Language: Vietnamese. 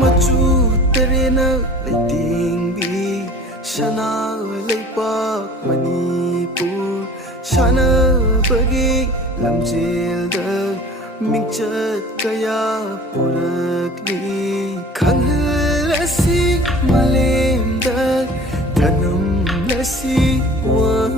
Machu terena leiting bi Shana leipak Manipur Shana bagi lamjil da mingchat kaya purakli Khanghal asi malem da thanam lasi